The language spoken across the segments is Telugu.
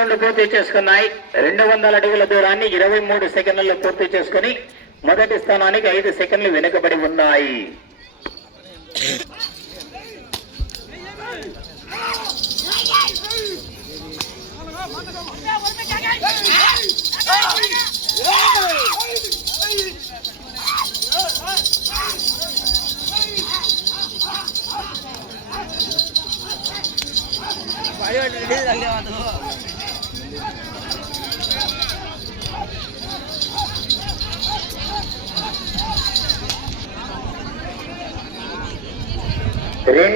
రౌండ్లు పూర్తి చేసుకున్నాయి. రెండు వందల అడుగుల దూరాన్ని ఇరవై మూడు సెకండ్లలో పూర్తి చేసుకుని మొదటి స్థానానికి ఐదు సెకండ్లు వెనుకబడి ఉన్నాయి.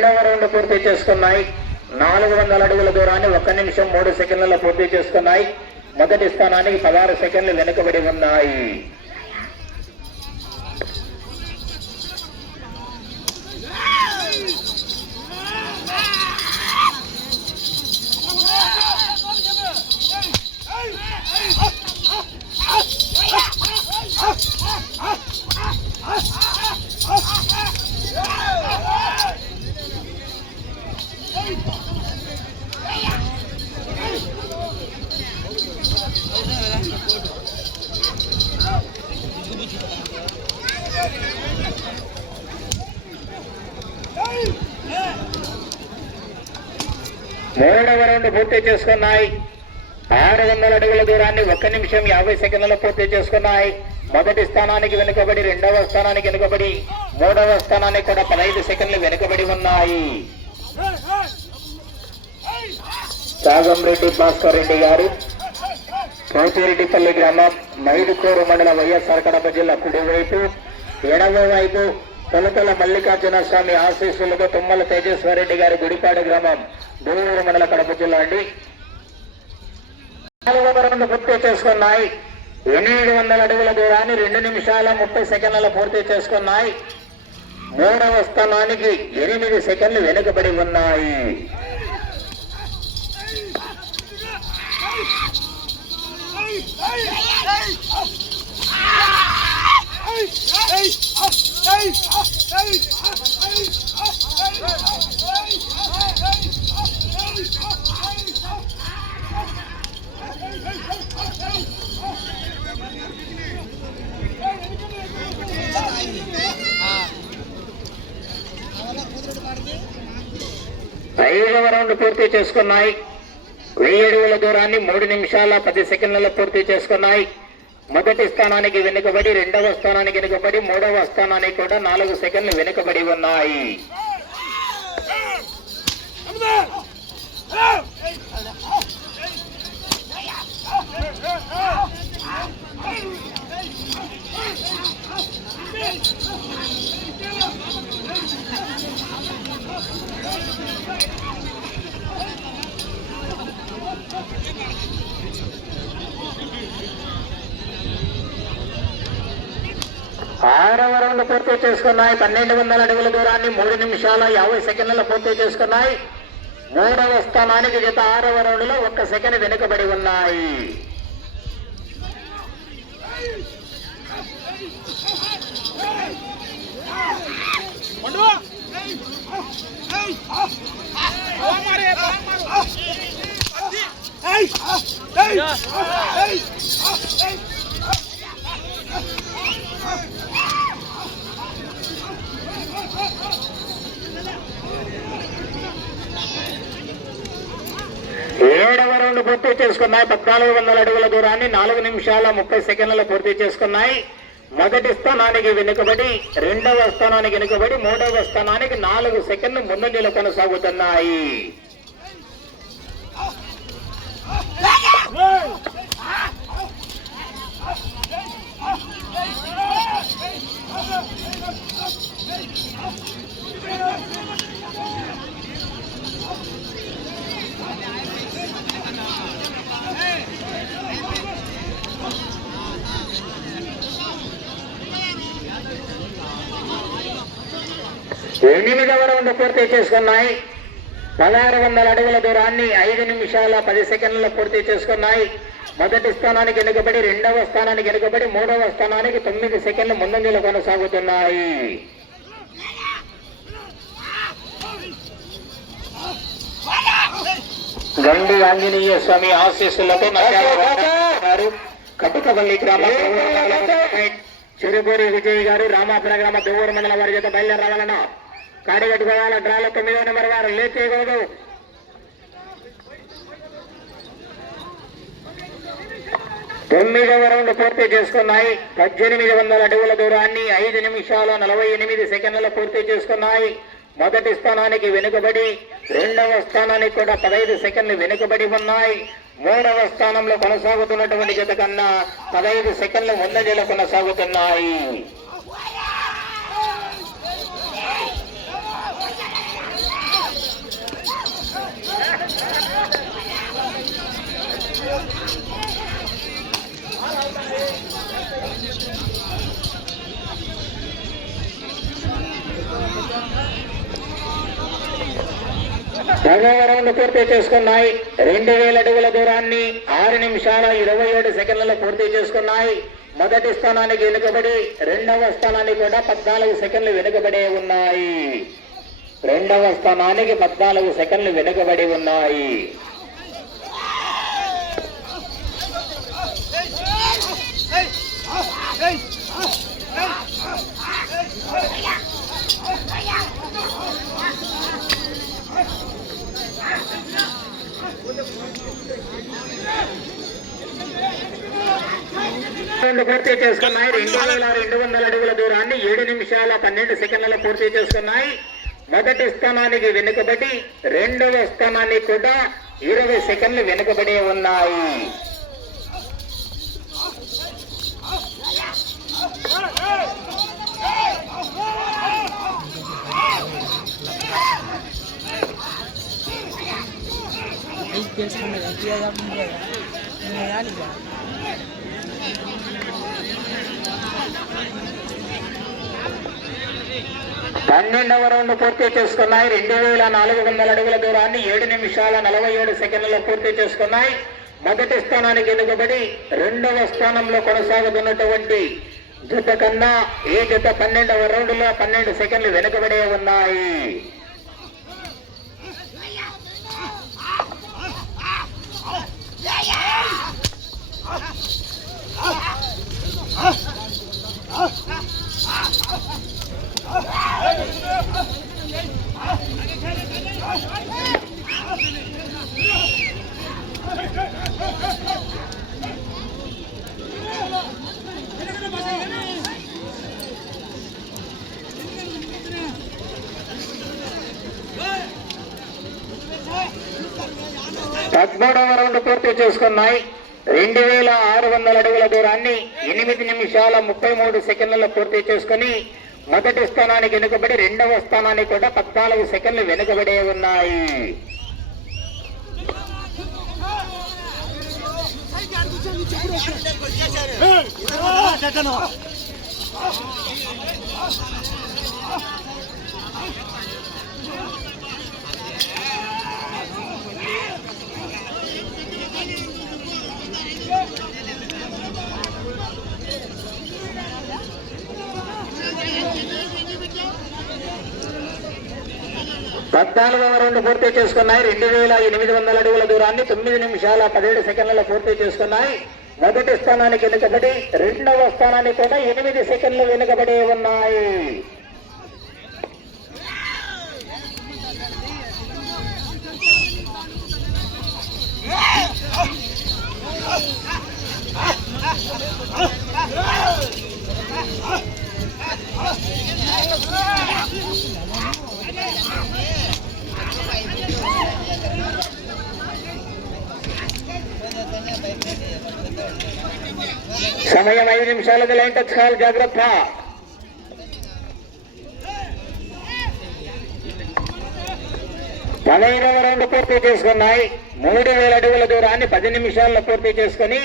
రెండవ రౌండ్ పూర్తి చేసుకున్నాయి. నాలుగు వందల అడుగుల దూరాన్ని ఒక్క నిమిషం మూడు సెకండ్లలో పూర్తి చేసుకున్నాయి. మొదటి స్థానానికి పదహారు సెకండ్లు వెనుకబడి ఉన్నాయి. మూడవ రౌండ్ పూర్తి చేసుకున్నాయి. ఆరు వందల అడుగుల దూరాన్ని ఒక్క నిమిషం యాభై సెకండ్లలో పూర్తి చేసుకున్నాయి. మొదటి స్థానానికి వెనుకబడి రెండవ స్థానానికి వెనుకబడి మూడవ స్థానానికి కూడా పదహైదు సెకండ్లు వెనుకబడి ఉన్నాయి. రాగంరెడ్డి భాస్కర్ రెడ్డి గారు పోతిరెడ్డిపల్లి గ్రామం మైదుకూరు మండల వైఎస్ఆర్ కడప జిల్లా కుడివైపు ఎడమ వైపు తొలకల మల్లికార్జున స్వామి ఆశీస్సులతో తుమ్మల తేజేశ్వరరెడ్డి గారి గుడిపాడు గ్రామం దూరు మండల కడప జిల్లా అండి నాలుగవ పూర్తి చేసుకున్నాయి ఎనిమిది వందల అడుగుల దూరాన్ని రెండు నిమిషాల ముప్పై సెకండ్ల పూర్తి చేసుకున్నాయి మూడవ స్థానానికి ఎనిమిది సెకండ్లు వెనుకబడి ఉన్నాయి Hey! పూర్తి చేసుకున్నాయి వెయ్యి అడుగుల దూరాన్ని మూడు నిమిషాల పది సెకండ్లలో పూర్తి చేసుకున్నాయి మొదటి స్థానానికి వెనుకబడి రెండవ స్థానానికి వెనుకబడి మూడవ స్థానానికి కూడా నాలుగు సెకండ్లు వెనుకబడి ఉన్నాయి ఆరవ రౌండ్ పూర్తి చేసుకున్నాయి. పన్నెండు వందల అడుగుల దూరాన్ని మూడు నిమిషాల యాభై సెకండ్లలో పూర్తి చేసుకున్నాయి. మూడవ స్థానానికి జత ఆరవ రౌండ్లో ఒక్క సెకండ్ వెనుకబడి ఉన్నాయి. ఏడవ రౌండ్ పూర్తి చేసుకున్నాయి. పద్నాలుగు వందల అడుగుల దూరాన్ని నాలుగు నిమిషాల ముప్పై సెకండ్లలో పూర్తి చేసుకున్నాయి. మొదటి స్థానానికి వెనుకబడి రెండవ స్థానానికి వెనుకబడి మూడవ స్థానానికి నాలుగు సెకండ్లు ముందంజలు కొనసాగుతున్నాయి. ఎనిమిదవ రౌండ్ పూర్తి చేసుకున్నాయి. పదహారు వందల అడుగుల దూరాన్ని ఐదు నిమిషాల పది సెకండ్లలో పూర్తి చేసుకున్నాయి. మొదటి స్థానానికి వెనుకబడి రెండవ స్థానానికి వెనుకబడి మూడవ స్థానానికి తొమ్మిది సెకండ్లు ముందంజలు కొనసాగుతున్నాయి. గండి ఆంజనేయ స్వామి ఆశీస్సులతో గారు కట్టుకవల్లి గ్రామ చిరుగూరి విజయ్ గారు రామాపుర గ్రామ దువ్వూరు మండలం వారి చేత బయలుదేరి రావాలన్నా కాడిగట్టు గోవాల డ్రాలో తొమ్మిదో నెంబర్ వారు లేచేయకూడదు తొమ్మిదవ రౌండ్ పూర్తి చేసుకున్నాయి. పద్దెనిమిది వందల అడుగుల దూరాన్ని ఐదు నిమిషాల నలభై ఎనిమిది సెకండ్ల పూర్తి చేసుకున్నాయి. మొదటి స్థానానికి వెనుకబడి రెండవ స్థానానికి కూడా పదహైదు సెకండ్లు వెనుకబడి ఉన్నాయి. మూడవ స్థానంలో కొనసాగుతున్నటువంటి జత కన్నా పదహైదు సెకండ్లు ముందంజలో కొనసాగుతున్నాయి. పదవ పూర్తి చేసుకున్నాయి రెండు వేల అడుగుల దూరాన్ని ఆరు నిమిషాల ఇరవై ఏడు సెకండ్లలో పూర్తి చేసుకున్నాయి మొదటి స్థానానికి వెనుకబడి రెండవ స్థానానికి కూడా పద్నాలుగు సెకండ్లు వెనుకబడే ఉన్నాయి రెండవ స్థానానికి పద్నాలుగు సెకండ్లు వెనుకబడి ఉన్నాయి రెండు పూర్తి చేసుకున్నాయి. రెండు వేల రెండు వందల అడుగుల దూరాన్ని ఏడు నిమిషాల పన్నెండు సెకండ్లలో పూర్తి చేసుకున్నాయి. మొదటి స్థానానికి వెనుకబడి రెండవ స్థానానికి కూడా ఇరవై సెకండ్లు వెనుకబడి ఉన్నాయి. día. Da పన్నెండవ రౌండ్ పూర్తి చేసుకున్నాయి. రెండు వేల నాలుగు వందల అడుగుల దూరాన్ని ఏడు నిమిషాల నలభై ఏడు సెకండ్లలో పూర్తి చేసుకున్నాయి. మొదటి స్థానానికి ఎన్నుకబడి రెండవ స్థానంలో కొనసాగుతున్నటువంటి జత కన్నా ఏ జత పన్నెండవ రౌండ్లో పన్నెండు సెకండ్లు వెనుకబడే ఉన్నాయి. పదమూడవ రౌండ్ పూర్తి చేసుకున్నాయి. రెండు వేల ఆరు వందల అడుగుల దూరాన్ని ఎనిమిది నిమిషాల ముప్పై మూడు సెకండ్లలో పూర్తి చేసుకుని మొదటి స్థానానికి వెనుకబడి రెండవ స్థానానికి కూడా పద్నాలుగు సెకండ్లు వెనుకబడే ఉన్నాయి. పద్నాలుగవ రౌండ్ పూర్తి చేసుకున్నాయి. రెండు వేల ఎనిమిది వందల అడుగుల దూరాన్ని తొమ్మిది నిమిషాల పదిహేడు సెకండ్లలో పూర్తి చేసుకున్నాయి. మొదటి స్థానానికి వెనుకబడి రెండవ స్థానానికి కూడా ఎనిమిది సెకండ్లు వెనుకబడి ఉన్నాయి. సమయం ఐదు నిమిషాలకు లైన్ టచ్ కావాలి జాగ్రత్త. పదహైదవ రౌండ్ పూర్తి చేసుకున్నాయి. మూడు వేల అడుగుల దూరాన్ని పది నిమిషాల్లో పూర్తి చేసుకుని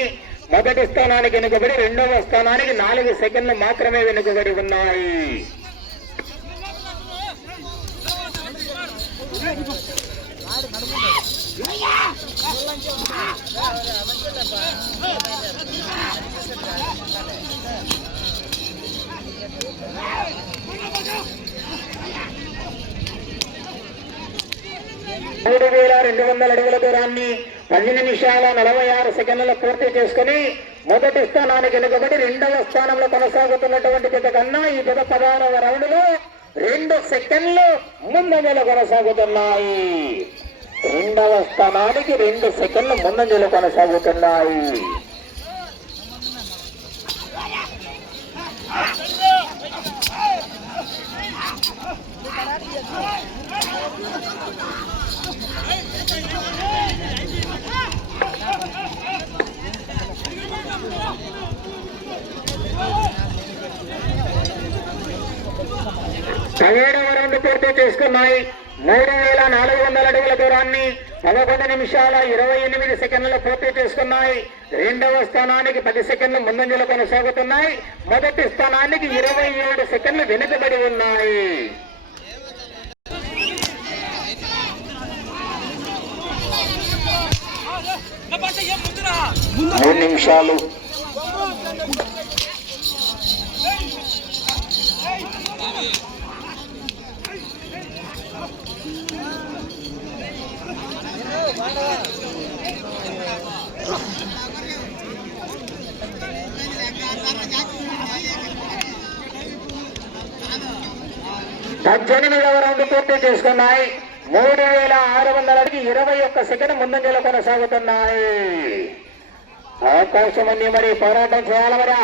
మొదటి స్థానానికి వెనుకబడి రెండవ స్థానానికి నాలుగు సెకండ్లు మాత్రమే వెనుకబడి ఉన్నాయి. మూడు వేల రెండు వందల అడుగుల దూరాన్ని పది నిమిషాల నలభై ఆరు సెకండ్లలో పూర్తి చేసుకుని మొదటి స్థానానికి వెనుకబడి రెండవ స్థానంలో కొనసాగుతున్నటువంటి జత కన్నా ఈ జత పదహారవ రౌండ్లో రెండు సెకండ్లు ముందంజలో కొనసాగుతున్నాయి. రెండవ స్థానానికి రెండు సెకండ్లు ముందంజలు కొనసాగుతున్నాయి. పదిహేడవ రౌండ్ పూర్తి చేసుకున్నాయి. మూడు వేల నాలుగు వందల అడుగుల దూరాన్ని పదకొండు నిమిషాల ఇరవై ఎనిమిది సెకండ్లు పూర్తి చేసుకున్నాయి. రెండవ స్థానానికి పది సెకండ్లు ముందంజలు కొనసాగుతున్నాయి. మొదటి స్థానానికి ఇరవై ఏడు సెకండ్లు వెనుకబడి ఉన్నాయి. మూడు నిమిషాలు పద్దెనిమిదవ రౌండ్ పూర్తి చేసుకున్నాయి. మూడు వేల ఆరు వందలకి ఇరవై ఒక్క సెకండ్ ముందంజలో కొనసాగుతున్నాయి అవకాశం ఉంది మరి పోరాటం చేయాలి మరి.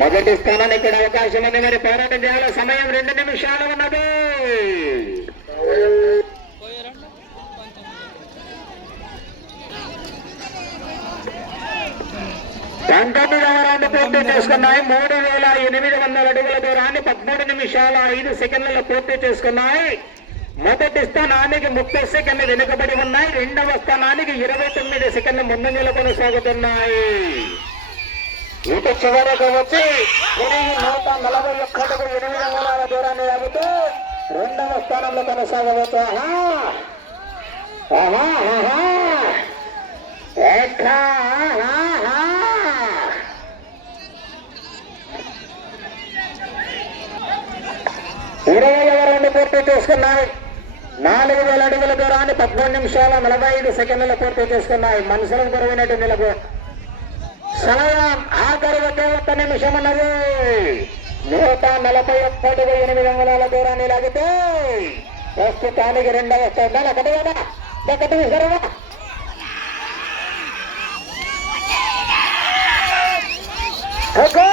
మొదటి స్థానానికి ఇక్కడ అవకాశం ఉంది. మరి పోరాటం చేయాలి. సమయం రెండు నిమిషాలు ఉన్నది పంతొమ్మిదవ రౌండ్ పూర్తి చేసుకున్నాయి. మూడు వేల ఎనిమిది వందల అడుగుల దూరాన్ని పదమూడు నిమిషాల ఐదు సెకండ్లలో పూర్తి చేసుకున్నాయి. మొదటి స్థానానికి ముప్పై సెకండ్లు వెనుకబడి ఉన్నాయి. రెండవ స్థానానికి ఇరవై తొమ్మిది సెకండ్లు ముందంజలో కొనసాగుతున్నాయి ఇటు చివరకు వచ్చి తిరిగి నూట నలభై ఒక్క ఎనిమిది వందల దూరాన్ని ఆగుతూ రెండవ స్థానంలో కొనసాగవచ్చు ఆహా! ఆహా ఆహా! ఆహా! ఇరవై రెండు పూర్తి చేసుకున్నాయి. నాలుగు వేల అడుగుల దూరాన్ని పదమూడు నిమిషాల నలభై ఐదు సెకండ్లు పూర్తి చేసుకున్నాయి. మనుషులం గురువినట్టు నిలకు సమయం ఆఖరి ఒకే ఒక్క నిమిషం ఉన్నది. నూట నలభై ఒక్కటి ఎనిమిది అంగుళాల దూరాన్ని లాగితే ప్రస్తుతానికి రెండవ స్థానం ఒకటి కదా ఒకటి సరేనా ఓకే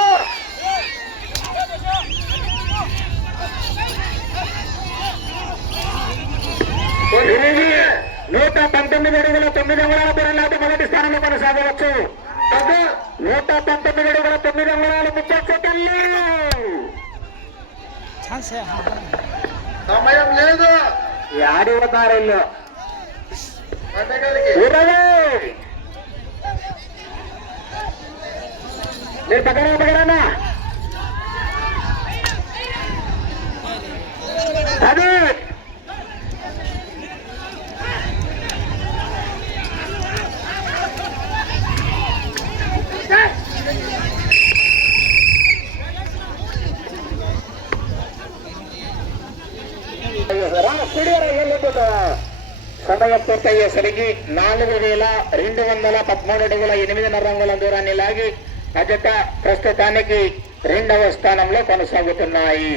ఎనిమిది నూట పంతొమ్మిది అడుగుల తొమ్మిది అంగుళాల దూరం లాంటి మొదటి స్థానంలో కొనసాగవచ్చు. నూట పంతొమ్మిది అడుగుల తొమ్మిది అంగనాలు ముప్పై సమయం లేదు. యాడి ఉన్నారు మీరు పక్కన పక్కన అదే సమయం పూర్తయ్యేసరికి నాలుగు వేల రెండు వందల పదమూడు అడుగుల ఎనిమిదిన్నర రంగుల దూరాన్ని లాగి అజట ప్రస్తుతానికి రెండవ స్థానంలో కొనసాగుతున్నాయి.